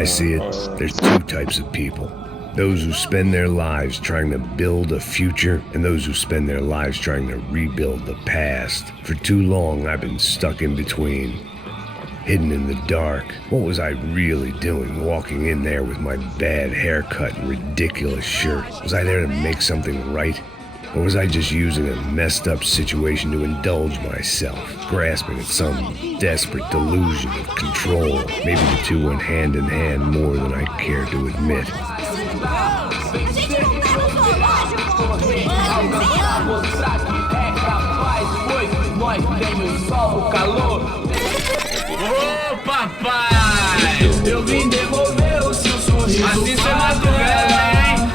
I see it, there's two types of people. Those who spend their lives trying to build a future, and those who spend their lives trying to rebuild the past. For too long, I've been stuck in between, hidden in the dark. What was I really doing walking in there with my bad haircut and ridiculous shirt? Was I there to make something right? Or was I just using a messed up situation to indulge myself, grasping at some desperate delusion of control? Maybe the two went hand in hand more than I care to admit. Ô papai, eu vim devolver o seu sorriso. Assim cê mata o velho, hein?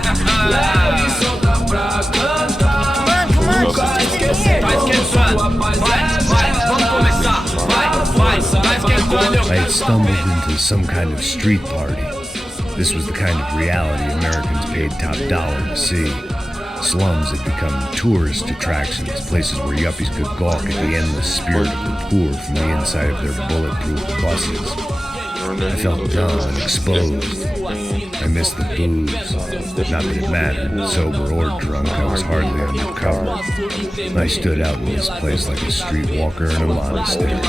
Leve solta pra cantar. Nunca esquecer. Tá esquentando. Vai, vamos começar. Vai esquentando. I had stumbled into some kind of street party. This was the kind of reality Americans paid top dollar to see. Slums had become tourist attractions, places where yuppies could gawk at the endless spirit of the poor from the inside of their bulletproof buses. I felt dumb and exposed. I missed the booze. Not that it mattered, sober or drunk, I was hardly undercover. I stood out in this place like a streetwalker in a monastery.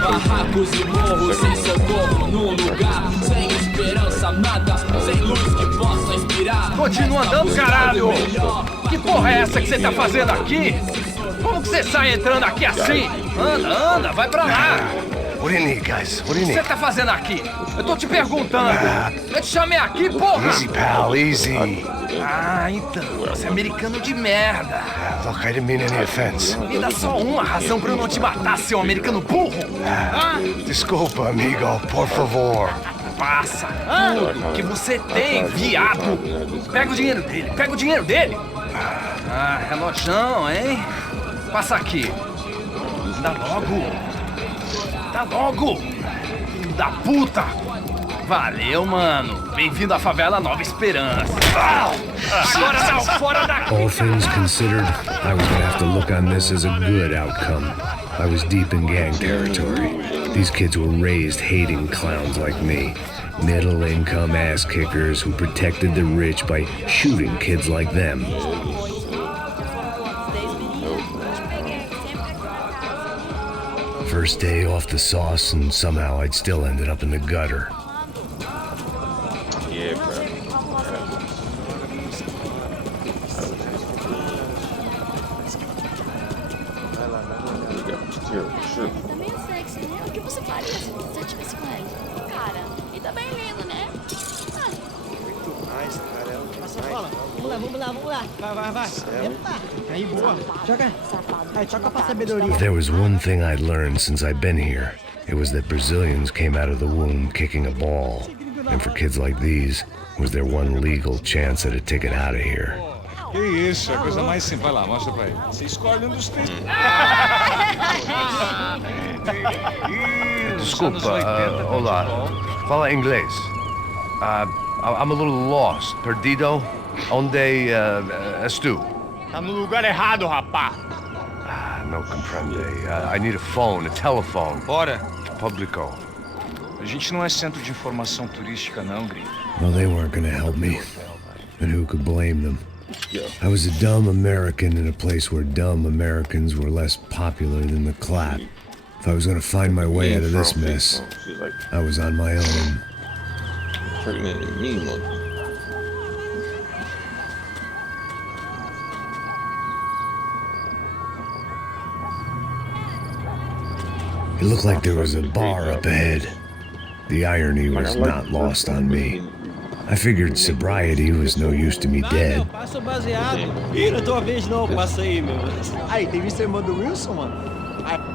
Barracos e morros sem socorro num lugar sem esperança, nada, sem luz que possa inspirar. Continua andando, caralho! Que porra é essa que você tá fazendo aqui? Como que você sai entrando aqui assim? Anda, vai pra lá! What do you need, guys? What do you O que need? você tá fazendo aqui? Eu tô te perguntando. Eu te chamei aqui, porra! Easy, pal, easy. Ah, então, você é americano de merda. Look, I didn't mean any offense. Me dá só uma razão pra eu não te matar, seu americano burro. Desculpa, amigo, por favor. Passa tudo que você tem, viado. Pega o dinheiro dele. Ah, relojão, hein? Passa aqui. Dá logo. Filho da puta. Valeu, mano. Bem-vindo à favela Nova Esperança. Agora não, fora daqui. All things considered, I was gonna have to look on this as a good outcome. I was deep in gang territory. These kids were raised hating clowns like me. Middle-income ass-kickers who protected the rich by shooting kids like them. First day off the sauce, and somehow I'd still ended up in the gutter. Yeah, bro. Sure. Também é sexy, né? O que você faria se você estivesse com ele? Cara, e também lindo, né? Muito mais, cara. Passa a bola. Vamos lá. Vai. Epa. Aí, boa. Joga. Aí, toca pra sabedoria. If there was one thing I'd learned since I'd been here, it was that Brazilians came out of the womb kicking a ball. And for kids like these, was their one legal chance at a ticket out of here. Que isso, é a coisa mais simples. Vai lá, mostra pra ele. Você escolhe um dos três. Desculpa, olá. Fala inglês. I'm a little lost. Perdido? Onde és tu? Tá no lugar errado, rapá. No comprende. I need a phone, a telephone. Bora. Publico. A gente não é centro de informação turística, não, gringo. Well, they weren't gonna help me. And who could blame them? I was a dumb American in a place where dumb Americans were less popular than the clap. If I was gonna find my way out of this mess, I was on my own. It looked like there was a bar up ahead. The irony was not lost on me. I figured sobriety was no use to me dead. Passo baseado. Ih, não é tua vez não, passa aí, meu. Aí, tem visto a irmã do Wilson, mano?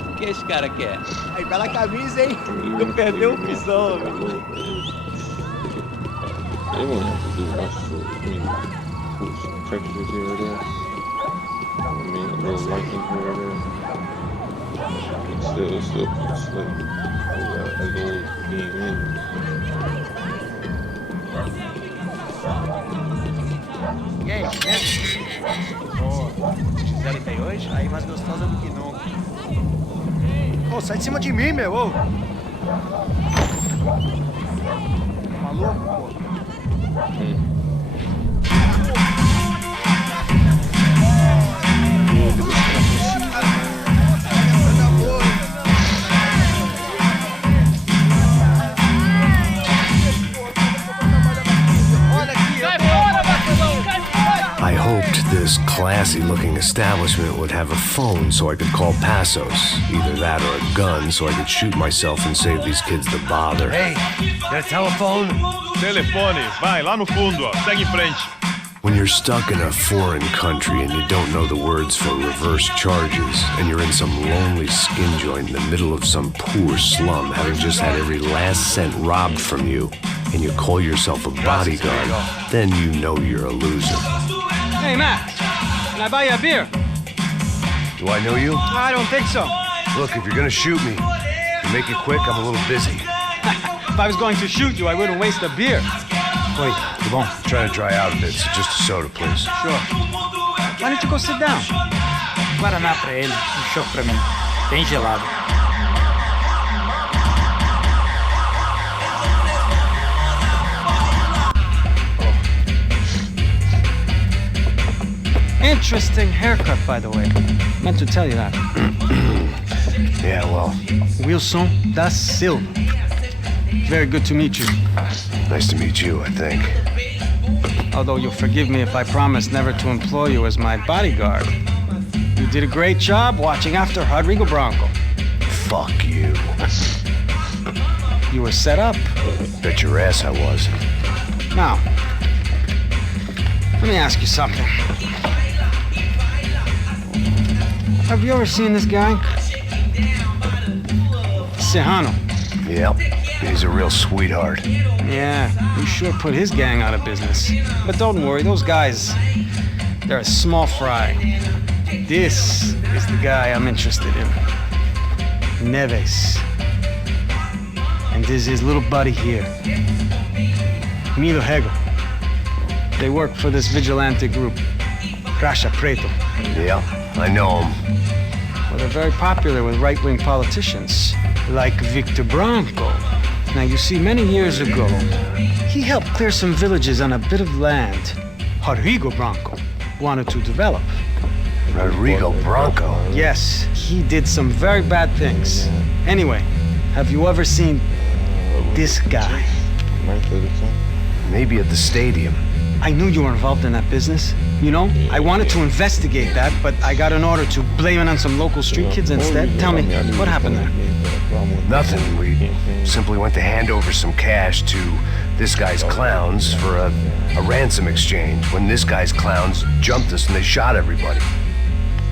O que esse cara quer? Aí, bela camisa, hein? Não perdeu o pisão, meu. They won't have to do much for, put some textures here or there. A little lighting here or there. It's still slick. As old as being in. E aí, né? Fizeram tem hoje? Aí mais gostosa do que nunca. Ô, sai de cima de mim, meu. Ô. Maluco, pô. I hoped this classy-looking establishment would have a phone so I could call Passos. Either that or a gun so I could shoot myself and save these kids the bother. Hey, got a telephone? Telefone, vai, lá no fundo, ó. Segue em frente. When you're stuck in a foreign country and you don't know the words for reverse charges, and you're in some lonely skin joint in the middle of some poor slum, having just had every last cent robbed from you, and you call yourself a bodyguard, then you know you're a loser. Hey, Max, can I buy you a beer? Do I know you? I don't think so. Look, if you're gonna shoot me, to make it quick, I'm a little busy. If I was going to shoot you, I wouldn't waste a beer. Wait, come on. I'm trying to dry out a bit, so just a soda, please. Sure. Why don't you go sit down? Guaraná pra ele, chopp pra mim. Bem gelado. Interesting haircut, by the way. Meant to tell you that. Yeah, well, Wilson da Silva. Very good to meet you. nice to meet you, I think. Although you'll forgive me if I promise never to employ you as my bodyguard. You did a great job watching after Rodrigo Bronco. Fuck you. You were set up. Bet your ass I was. Now, let me ask you something. Have you ever seen this guy? Serrano. Yep, he's a real sweetheart. Yeah, he sure put his gang out of business. But don't worry, those guys, they're a small fry. This is the guy I'm interested in. Neves. And this is his little buddy here. Milo Hegel. They work for this vigilante group, Crasha Preto. Yeah, I know him. Well, they're very popular with right-wing politicians, like Victor Bronco. Now, you see, many years ago, he helped clear some villages on a bit of land Rodrigo Bronco wanted to develop. Rodrigo Bronco? Yes, he did some very bad things. Anyway, have you ever seen this guy? Maybe at the stadium. I knew you were involved in that business. You know, I wanted to investigate that, but I got an order to blame it on some local street kids instead. Tell me, what happened there? Nothing. We simply went to hand over some cash to this guy's clowns for a ransom exchange when this guy's clowns jumped us and they shot everybody.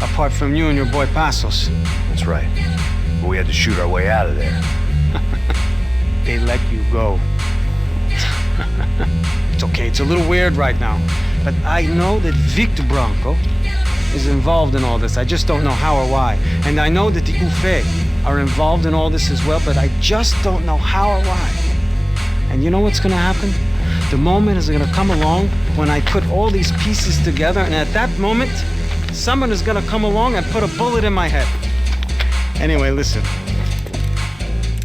Apart from you and your boy Passos. That's right. But we had to shoot our way out of there. They let you go. It's okay, it's a little weird right now. But I know that Victor Bronco is involved in all this. I just don't know how or why. And I know that the UFE are involved in all this as well, but I just don't know how or why. And you know what's gonna happen? The moment is gonna come along when I put all these pieces together, and at that moment, someone is gonna come along and put a bullet in my head. Anyway, listen.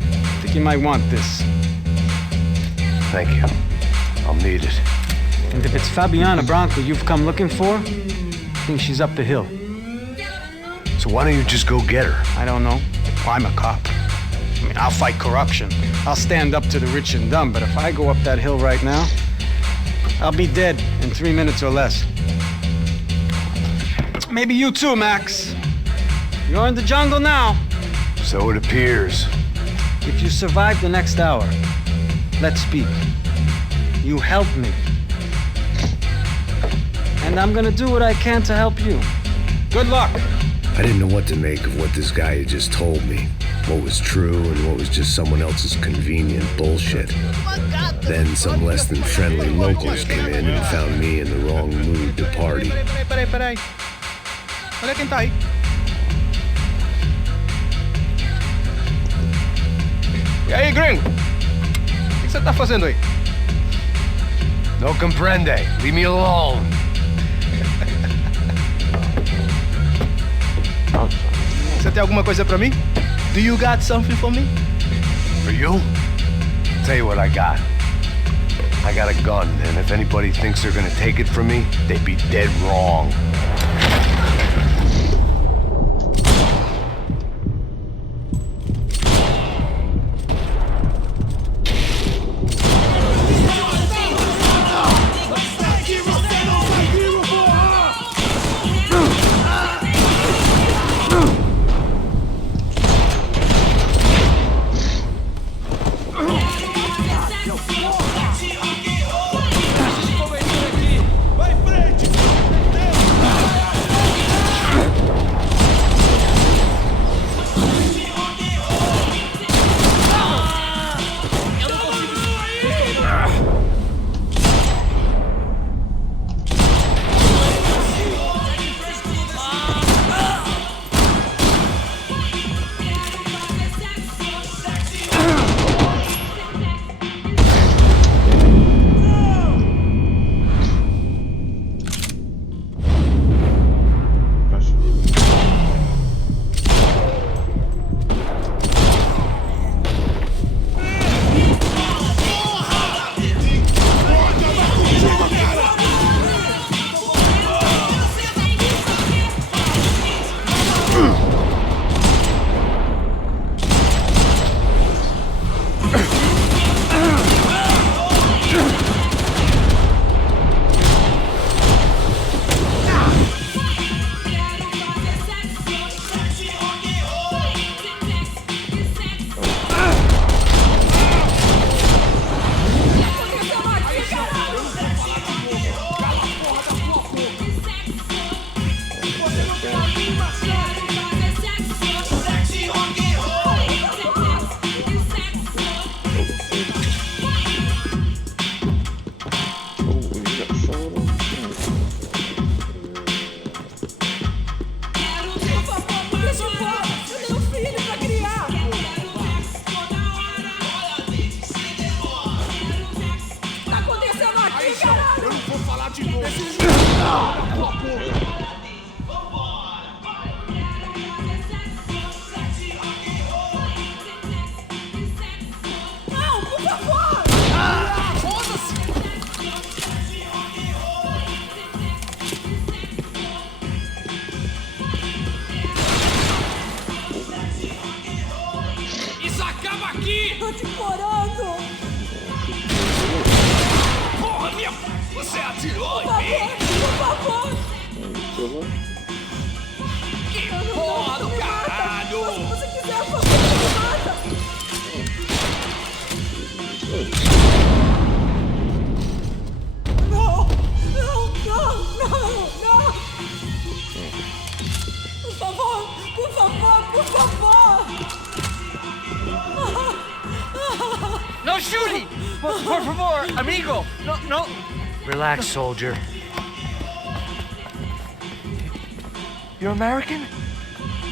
I think you might want this. Thank you. I'll need it. And if it's Fabiana Bronco you've come looking for, I think she's up the hill. So why don't you just go get her? I don't know. I'm a cop. I mean, I'll fight corruption. I'll stand up to the rich and dumb, but if I go up that hill right now, I'll be dead in 3 minutes or less. Maybe you too, Max. You're in the jungle now. So it appears. If you survive the next hour, let's speak. You help me. And I'm gonna do what I can to help you. Good luck. I didn't know what to make of what this guy had just told me. What was true and what was just someone else's convenient bullshit. Then some less than friendly locals came in and found me in the wrong mood to party. Peraí. Olha quem tá aí. E aí, gringo? O que você tá fazendo aí? No comprende. Leave me alone. Você tem alguma coisa pra mim? Do you got something for me? For you? Tell you what I got. I got a gun, and if anybody thinks they're gonna take it from me, they'd be dead wrong. Tô te implorando! Porra, minha... Você atirou em mim! Por favor! Que porra do caralho! Se você quiser, por favor, me mata! Não! Não! Não! Não! Não! Por favor! Por favor! Por favor! No shooting! Por favor, amigo! No! Relax, soldier. You're American?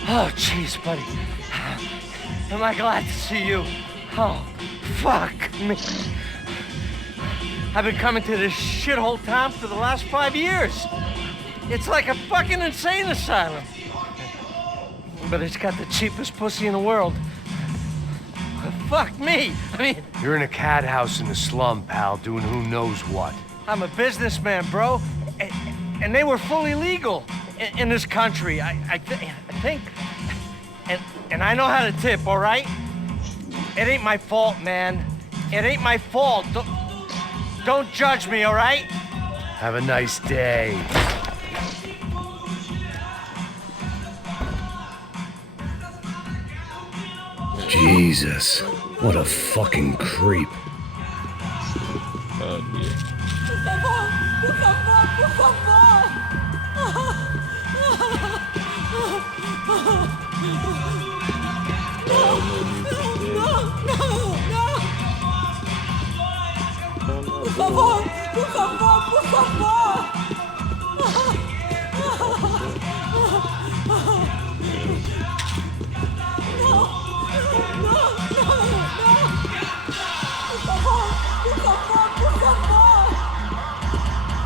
Oh, jeez, buddy. Am I glad to see you? Oh, fuck me. I've been coming to this shithole town for the last 5 years. It's like a fucking insane asylum. But it's got the cheapest pussy in the world. Fuck me! I mean... You're in a cat house in the slum, pal, doing who knows what. I'm a businessman, bro. And they were fully legal in this country. I think... And I know how to tip, all right? It ain't my fault, man. It ain't my fault. Don't judge me, all right? Have a nice day. Jesus, what a fucking creep. Oh, yeah. Por favor, por favor! Por favor, por favor, por favor!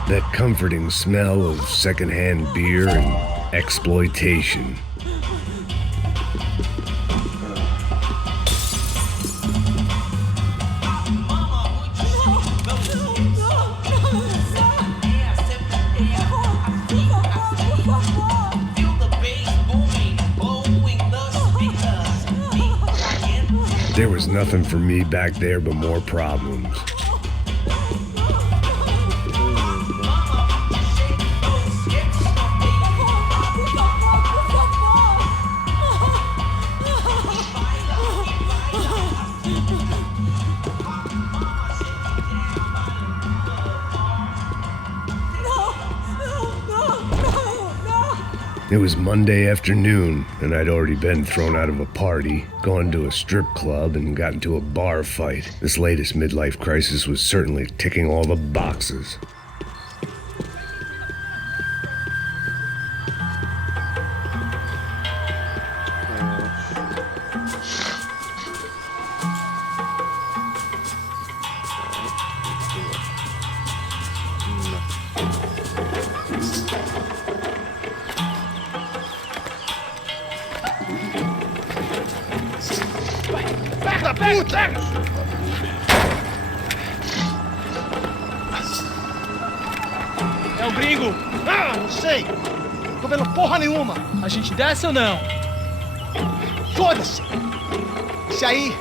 That comforting smell of secondhand beer and exploitation. There was nothing for me back there but more problems. It was Monday afternoon, and I'd already been thrown out of a party, gone to a strip club, and got into a bar fight. This latest midlife crisis was certainly ticking all the boxes. É o gringo! Ah, não sei. Tô vendo porra nenhuma. A gente desce ou não? Foda-se. Isso aí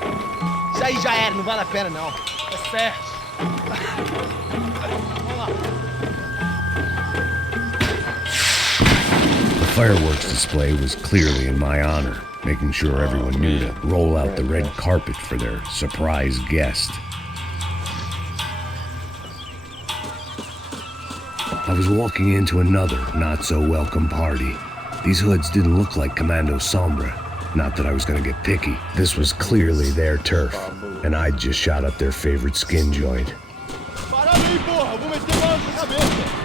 já era, não vale a pena não. É certo. Vamos lá. The fireworks display was clearly in my honor, making sure everyone knew to roll out the red carpet for their surprise guest. I was walking into another not-so-welcome party. These hoods didn't look like Commando Sombra. Not that I was gonna get picky. This was clearly their turf, and I'd just shot up their favorite skin joint. Para aí, porra! Vou meter bala na sua cabeça!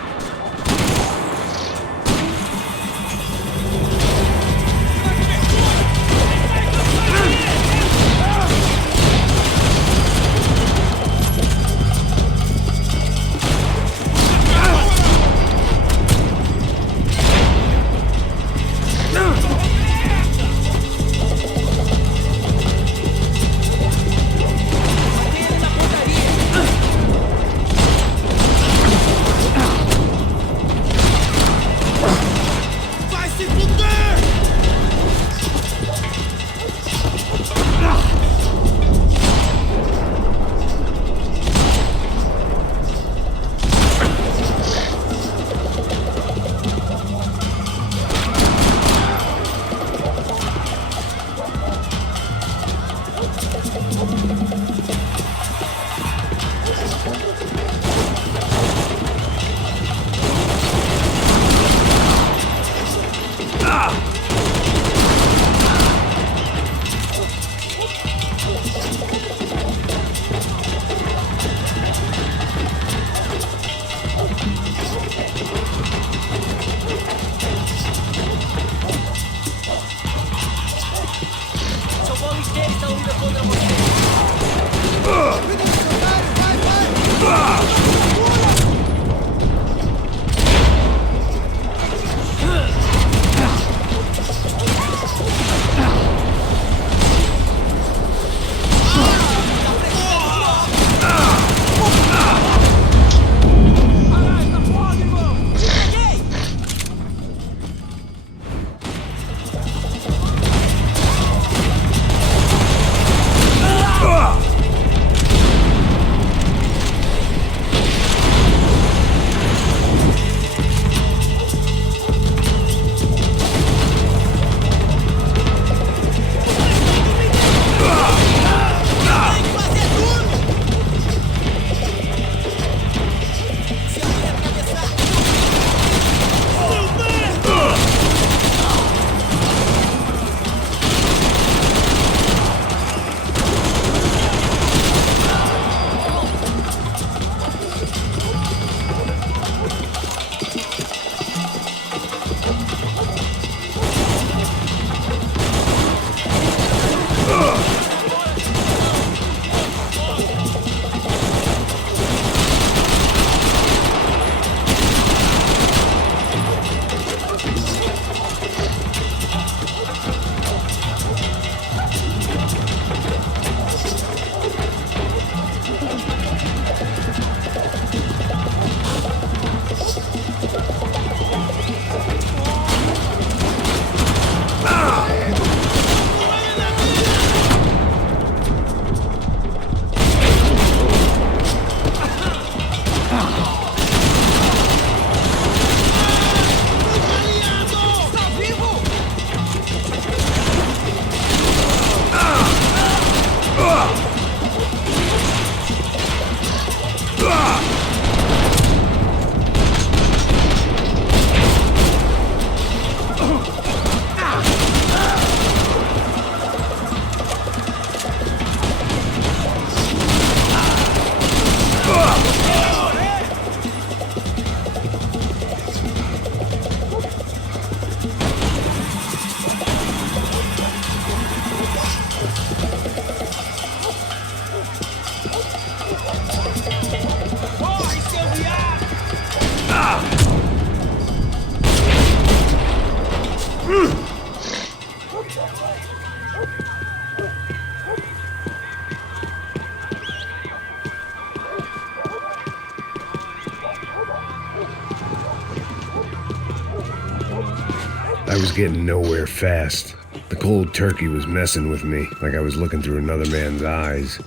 I was getting nowhere fast. The cold turkey was messing with me like I was looking through another man's eyes.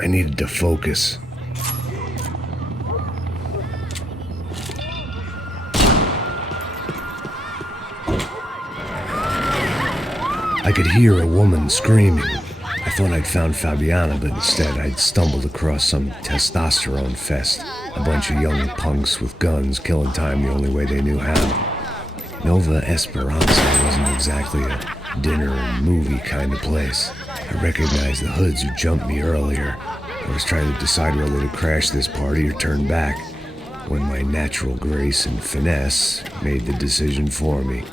I needed to focus. I could hear a woman screaming. I thought I'd found Fabiana, but instead I'd stumbled across some testosterone fest. A bunch of young punks with guns killing time the only way they knew how. Nova Esperanza wasn't exactly a dinner and movie kind of place. I recognized the hoods who jumped me earlier. I was trying to decide whether to crash this party or turn back, when my natural grace and finesse made the decision for me.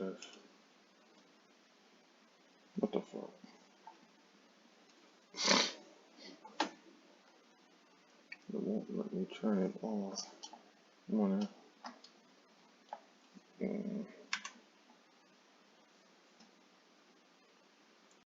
like this. What the fuck? It won't let me turn it off. Come on now.